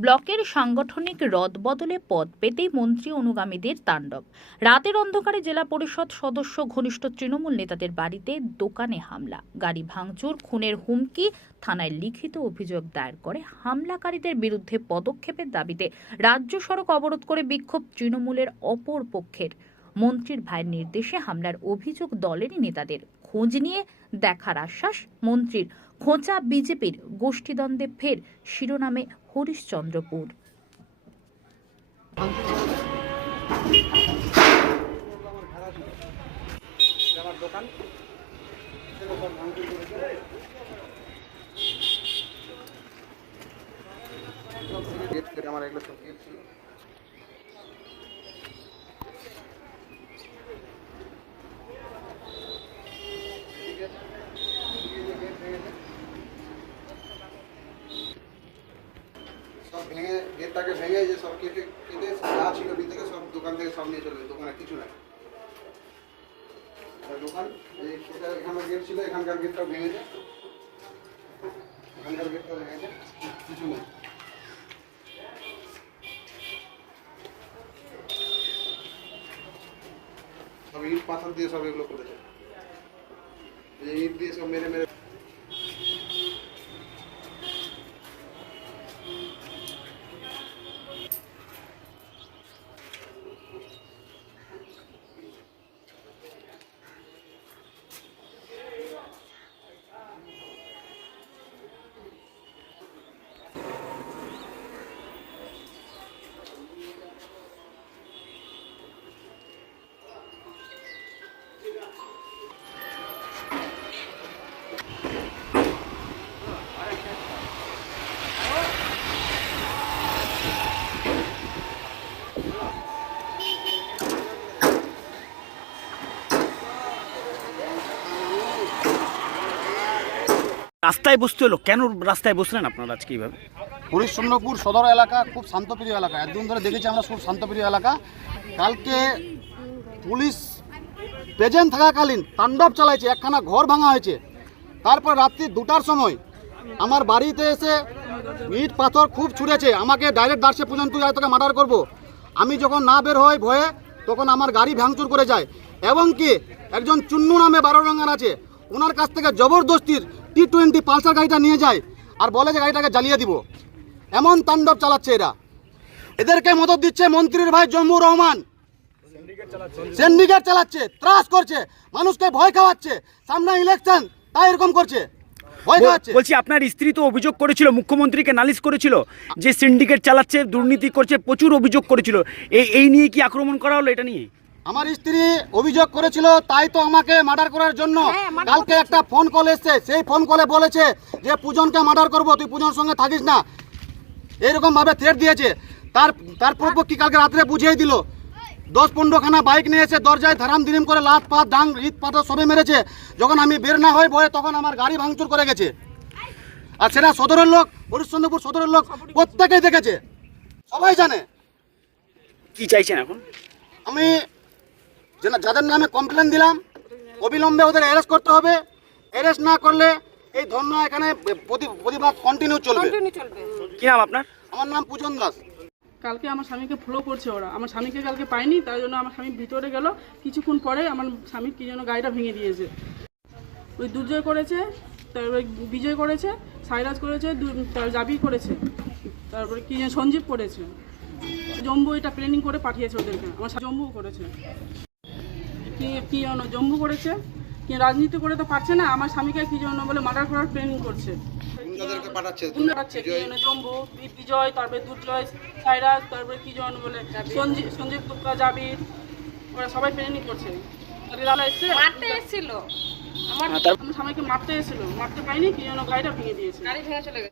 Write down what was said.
ব্লকের সাংগঠনিক রদবদলে পদ পেতেই মন্ত্রী অনুগামীদের তাণ্ডব। রাতের অন্ধকারে জেলা পরিষদ সদস্য ঘনিষ্ঠ তৃণমূল নেতাদের বাড়িতে দোকানে হামলা, গাড়ি ভাঙচুর, খুনের হুমকি। থানায় লিখিত অভিযোগ দায়ের করে হামলাকারীদের বিরুদ্ধে পদক্ষেপের দাবিতে রাজ্য সড়ক অবরোধ করে বিক্ষোভ তৃণমূলের অপর পক্ষের। মন্ত্রীর ভাইয়ের নির্দেশে হামলার অভিযোগ দলেরই নেতাদের। খোঁজ নিয়ে দেখার আশ্বাস মন্ত্রীর। খোঁচা বিজেপির, গোষ্ঠীদ্বন্দ্বে ফের শিরোনামে হরিশ্চন্দ্রপুর। সব ভেঙে গেটটাকে ভেঙে যে সব কেটে কেটে যা ছিল ভিতরে সব দোকান থেকে সব নিয়ে চলে গেছে। দোকানে কিছু নাই। দোকান এই এখানকার গেট ছিল, এখানকার গেটটা ভেঙেছে, এখানকার গেটটা ভেঙেছে, কিছু নেই। সব ইট পাথর দিয়ে সব এগুলো করেছে। এই ইট দিয়ে সব মেরে মেরে রাস্তায় বসতে হলো কেন? রাস্তায় বসলেন আপনারা আজকে এইভাবে? হরিশ্চন্দ্রপুর সদর এলাকা খুব শান্তপ্রিয় এলাকা, একদিন ধরে দেখেছি আমরা খুব শান্তপ্রিয় এলাকা। কালকে পুলিশ প্রেজেন্ট থাকাকালীন তাণ্ডব চালাইছে, একখানা ঘর ভাঙা হয়েছে। তারপর রাত্রি 2টার সময় আমার বাড়িতে এসে ইট পাথর খুব ছুঁড়েছে, আমাকে ডাইরেক্ট দার্সে পর্যন্ত যায় তোকে মার্ডার করবো। আমি যখন না বের হই ভয়ে, তখন আমার গাড়ি ভাঙচুর করে যায়। এবং কি একজন চুন্নু নামে 12 রঙের আছে, ওনার কাছ থেকে জবরদস্তির T20 পালসার গাড়িটা নিয়ে যায় আর বলে যে গাড়িটাকে জ্বালিয়ে দিব। এমন তাণ্ডব চালাচ্ছে এরা। এদেরকে মদত দিচ্ছে মন্ত্রীর ভাই জম্মুর রহমান, সিন্ডিকেট চালাচ্ছে, ত্রাস করছে, মানুষকে ভয় খাওয়াচ্ছে। সামনে ইলেকশন, তাই এরকম করছে, ভয় খাওয়াচ্ছে। বলছি আপনার স্ত্রী তো অভিযোগ করেছিল, মুখ্যমন্ত্রীকে নালিশ করেছিল যে সিন্ডিকেট চালাচ্ছে, দুর্নীতি করছে, প্রচুর অভিযোগ করেছিল। এই নিয়ে কি আক্রমণ করা হলো? এটা নিয়ে আমার স্ত্রী অভিযোগ করেছিল, তাই তো আমাকে মার্ডার করার জন্য কালকে একটা ফোন কল এসছে। সেই ফোন কলে বলেছে যে পূজনকে মার্ডার করবো, তুই পূজনের সঙ্গে থাকিস না, এইরকম ভাবে থ্রেট দিয়েছে। তার পূর্বপক্ষী কালকে রাত্রে বুঝিয়ে দিল। 10-15 খানা বাইক নিয়ে এসে দরজায় ধারাম দিরিম করে লাত পাত ডাং ইট পাথর সবে মেরেছে। যখন আমি বের না হই ভয়ে, তখন আমার গাড়ি ভাঙচুর করে গেছে। আর সেটা সদরের লোক, হরিশ্চন্দ্রপুর সদরের লোক প্রত্যেকেই দেখেছে, সবাই জানে। কি চাইছেন এখন? আমি যাদের নামে কমপ্লেন দিলাম, অবিলম্বে ওদের অ্যারেস্ট করতে হবে। অ্যারেস্ট না করলে এই ধর্ণা এখানে প্রতিবাদ কন্টিনিউ চলবে। কি নাম আপনার? আমার নাম পূজন দাস। কালকে আমার স্বামীকে ফলো করছে ওরা, আমার স্বামীকে কালকে পাইনি, তার জন্য আমার স্বামী ভিতরে গেল। কিছুক্ষণ পরে আমার স্বামী কি যেন গাড়িটা ভেঙে দিয়েছে। ওই দুর্জয় করেছে, তারপরে বিজয় করেছে, সাইরাজ করেছে, জাবি করেছে, তারপরে কি যেন সঞ্জীব করেছে। জম্বু এটা প্ল্যানিং করে পাঠিয়েছে ওদেরকে। আমার জম্বু করেছে, কি যেন জম্বু করেছে, কি রাজনীতি করে তো পারছে না। আমার স্বামীকে কি জন্য বলে মার্ডার করার প্ল্যানিং করছে। জম্বু, বিজয়, তারপরে দুর্জয়, সাইরাজ, তারপরে কি জন বলে সঞ্জীব গুপ্তা, জাবির, ওরা সবাই প্ল্যানিং করছে। মারতে এসেছিল, আমার স্বামীকে মারতে এসেছিল, মারতে পাইনি, কি যেন গাড়িটা ভেঙে দিয়েছে।